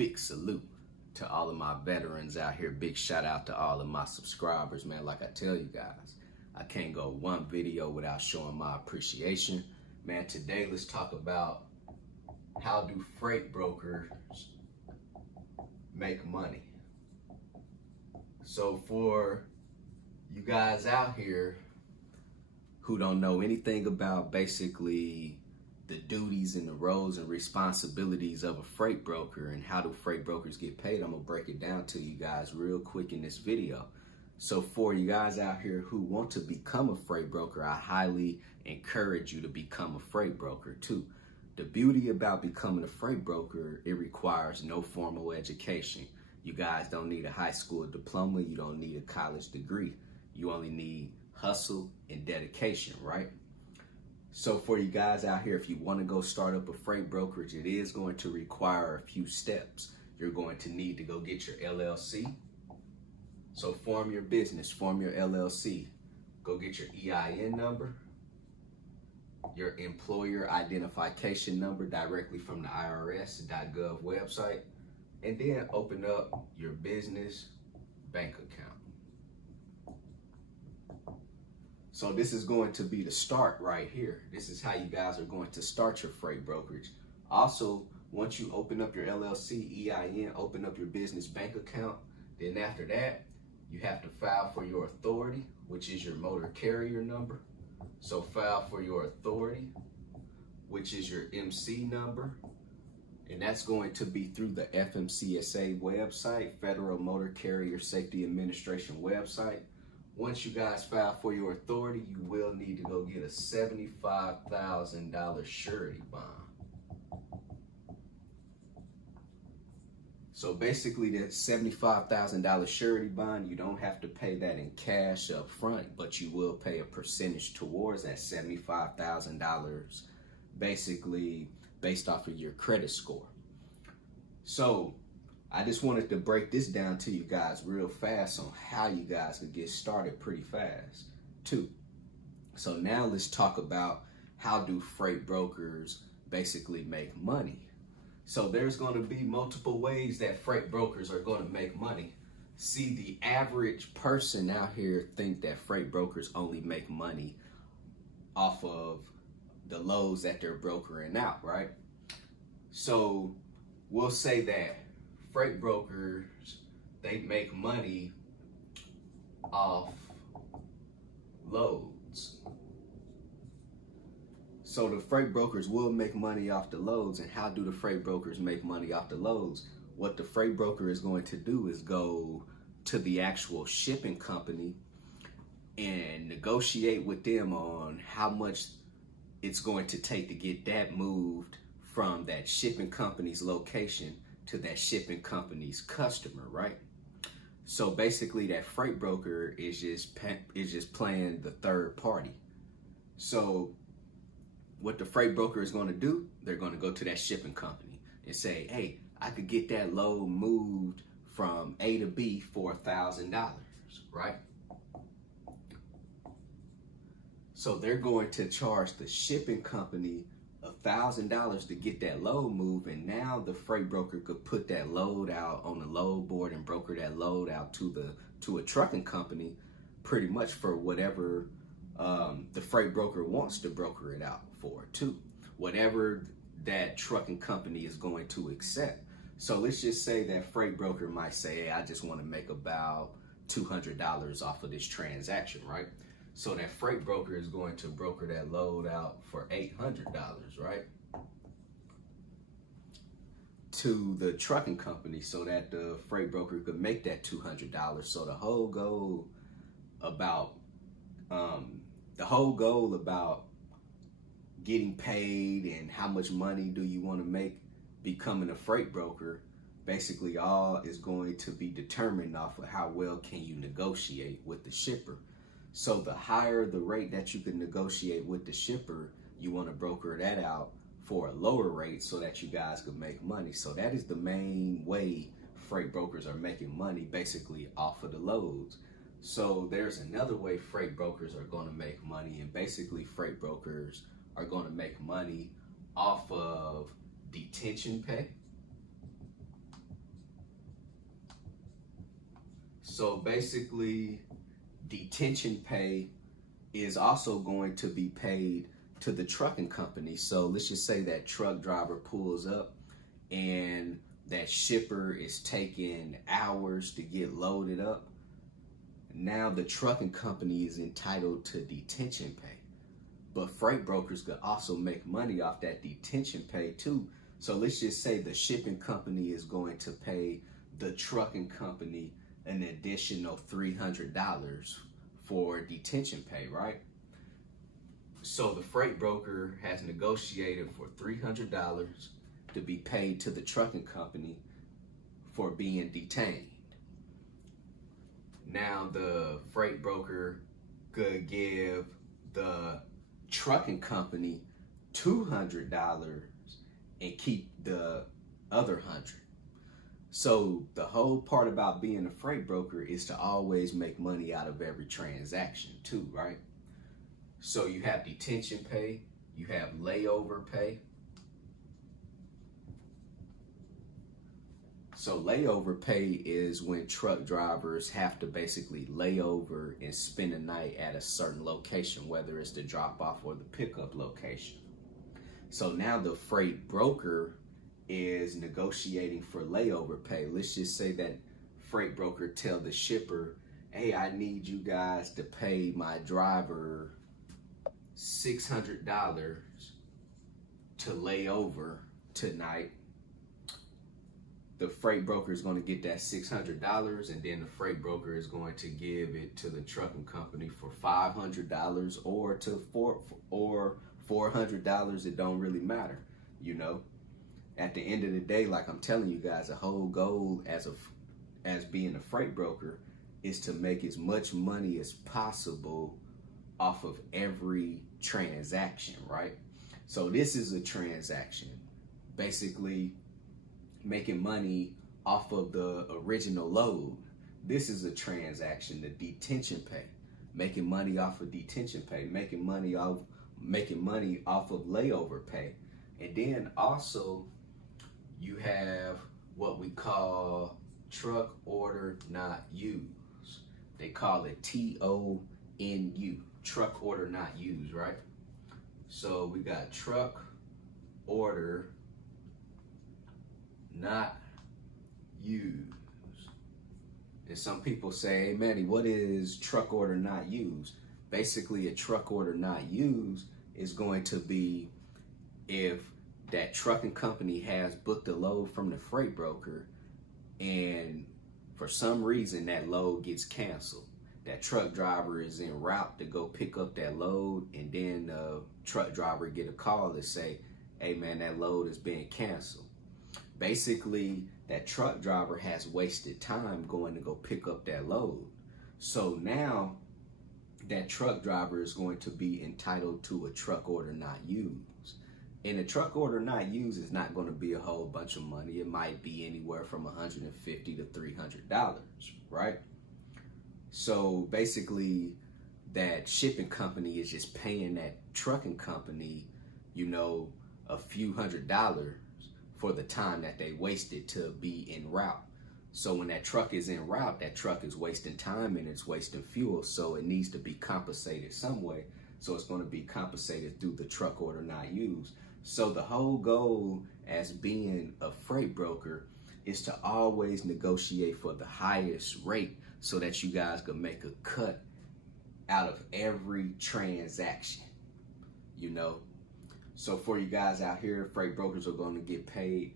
big salute to all of my veterans out here. Big shout out to all of my subscribers, man. Like I tell you guys, I can't go one video without showing my appreciation. Man, today let's talk about how do freight brokers make money. So for you guys out here who don't know anything about basically the duties and the roles and responsibilities of a freight broker and how do freight brokers get paid, I'm gonna break it down to you guys real quick in this video. So for you guys out here who want to become a freight broker, I highly encourage you to become a freight broker too. The beauty about becoming a freight broker, it requires no formal education. You guys don't need a high school diploma. You don't need a college degree. You only need hustle and dedication, right? So for you guys out here, if you want to go start up a freight brokerage, it is going to require a few steps. You're going to need to go get your LLC. So form your business, form your LLC. Go get your EIN number, your employer identification number directly from the IRS.gov website, and then open up your business bank account. So this is going to be the start right here. This is how you guys are going to start your freight brokerage. Also, once you open up your LLC, EIN, open up your business bank account, then after that, you have to file for your authority, which is your motor carrier number. So file for your authority, which is your MC number. And that's going to be through the FMCSA website, Federal Motor Carrier Safety Administration website. Once you guys file for your authority, you will need to go get a $75,000 surety bond. So basically that $75,000 surety bond, you don't have to pay that in cash up front, but you will pay a percentage towards that $75,000 basically based off of your credit score. So I just wanted to break this down to you guys real fast on how you guys could get started pretty fast too. So now let's talk about how do freight brokers basically make money. So there's going to be multiple ways that freight brokers are going to make money. See, the average person out here think that freight brokers only make money off of the loads that they're brokering out, right? So we'll say that freight brokers, they make money off loads. So the freight brokers will make money off the loads. And how do the freight brokers make money off the loads? What the freight broker is going to do is go to the actual shipping company and negotiate with them on how much it's going to take to get that moved from that shipping company's location to that shipping company's customer, right? So basically that freight broker is just playing the third party. So what the freight broker is going to do, they're going to go to that shipping company and say, hey, I could get that load moved from A to B for $1,000, right? So they're going to charge the shipping company $1,000 to get that load moved, and now the freight broker could put that load out on the load board and broker that load out to a trucking company pretty much for whatever the freight broker wants to broker it out for too, whatever that trucking company is going to accept. So let's just say that freight broker might say, hey, I just want to make about $200 off of this transaction, right? So that freight broker is going to broker that load out for $800, right? To the trucking company so that the freight broker could make that $200. So the whole goal about getting paid and how much money do you want to make becoming a freight broker, basically all is going to be determined off of how well can you negotiate with the shipper. So the higher the rate that you can negotiate with the shipper, you want to broker that out for a lower rate so that you guys could make money. So that is the main way freight brokers are making money, basically off of the loads. So there's another way freight brokers are going to make money, and basically freight brokers are going to make money off of detention pay. So basically, detention pay is also going to be paid to the trucking company. So let's just say that truck driver pulls up and that shipper is taking hours to get loaded up. Now the trucking company is entitled to detention pay. But freight brokers could also make money off that detention pay too. So let's just say the shipping company is going to pay the trucking company an additional $300 for detention pay, right? So the freight broker has negotiated for $300 to be paid to the trucking company for being detained. Now the freight broker could give the trucking company $200 and keep the other $100. So the whole part about being a freight broker is to always make money out of every transaction too, right? So you have detention pay, you have layover pay. So layover pay is when truck drivers have to basically lay over and spend a night at a certain location, whether it's the drop off or the pickup location. So now the freight broker is negotiating for layover pay. Let's just say that freight broker tell the shipper, hey, I need you guys to pay my driver $600 to lay over tonight. The freight broker is going to get that $600, and then the freight broker is going to give it to the trucking company for $500 or $400. It don't really matter, you know. At the end of the day, like I'm telling you guys, the whole goal as being a freight broker is to make as much money as possible off of every transaction, right? So this is a transaction, basically making money off of the original load. This is a transaction, the detention pay, making money off of detention pay, making money off of layover pay. And then also you have what we call truck order not used. They call it TONU, truck order not used, right? So we got truck order not used. And some people say, hey Manny, what is truck order not used? Basically, a truck order not used is going to be if that trucking company has booked a load from the freight broker and for some reason that load gets canceled. That truck driver is en route to go pick up that load, and then the truck driver get a call to say, hey man, that load is being canceled. Basically, that truck driver has wasted time going to go pick up that load. So now that truck driver is going to be entitled to a truck order not used. And a truck order not used is not going to be a whole bunch of money. It might be anywhere from $150 to $300, right? So basically, that shipping company is just paying that trucking company, you know, a few $100s for the time that they wasted to be en route. So when that truck is en route, that truck is wasting time and it's wasting fuel. So it needs to be compensated some way. So it's going to be compensated through the truck order not used. So the whole goal as being a freight broker is to always negotiate for the highest rate so that you guys can make a cut out of every transaction, you know. So for you guys out here, freight brokers are going to get paid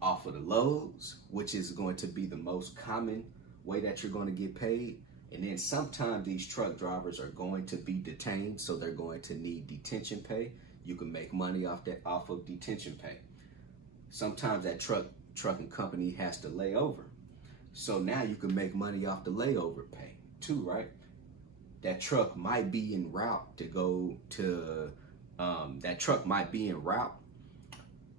off of the loads, which is going to be the most common way that you're going to get paid. And then sometimes these truck drivers are going to be detained, so they're going to need detention pay. You can make money off of detention pay. Sometimes that trucking company has to lay over. So now you can make money off the layover pay too, right? That truck might be en route to go to, that truck might be en route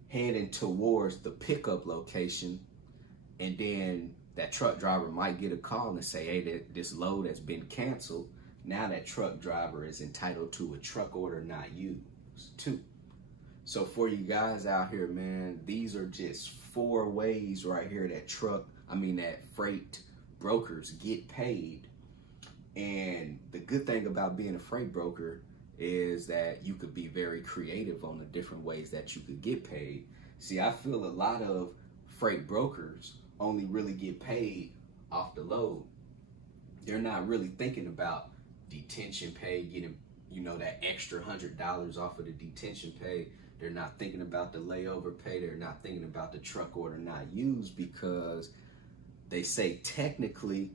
heading towards the pickup location, and then that truck driver might get a call and say, hey, this load has been canceled. Now that truck driver is entitled to a truck order not used too. So for you guys out here, man, these are just 4 ways right here that freight brokers get paid. And the good thing about being a freight broker is that you could be very creative on the different ways that you could get paid. See, I feel a lot of freight brokers only really get paid off the load. They're not really thinking about detention pay, getting, you know, that extra $100 off of the detention pay. They're not thinking about the layover pay. They're not thinking about the truck order not used, because they say technically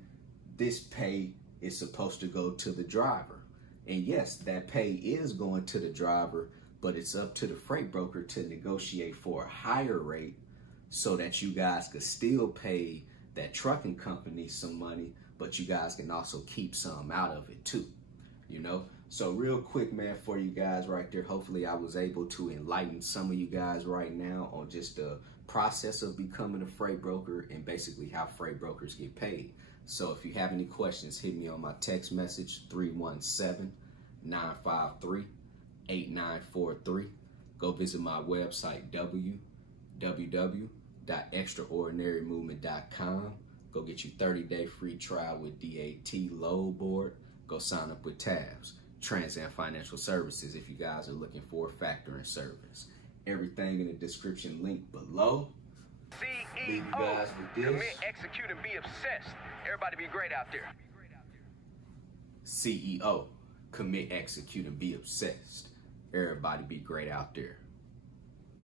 this pay is supposed to go to the driver. And yes, that pay is going to the driver, but it's up to the freight broker to negotiate for a higher rate so that you guys could still pay that trucking company some money, but you guys can also keep some out of it too, you know? So real quick, man, for you guys right there, hopefully I was able to enlighten some of you guys right now on just the process of becoming a freight broker and basically how freight brokers get paid. So if you have any questions, hit me on my text message, 317-953-8943. Go visit my website, www.extraordinarymovement.com. Go get your 30-day free trial with DAT Load Board. Go sign up with TAFS, Trans-Am Financial Services, if you guys are looking for a factoring service. Everything in the description link below. CEO, leave you guys with this. Commit, execute, and be obsessed. Everybody be great out there. CEO, commit, execute, and be obsessed. Everybody be great out there.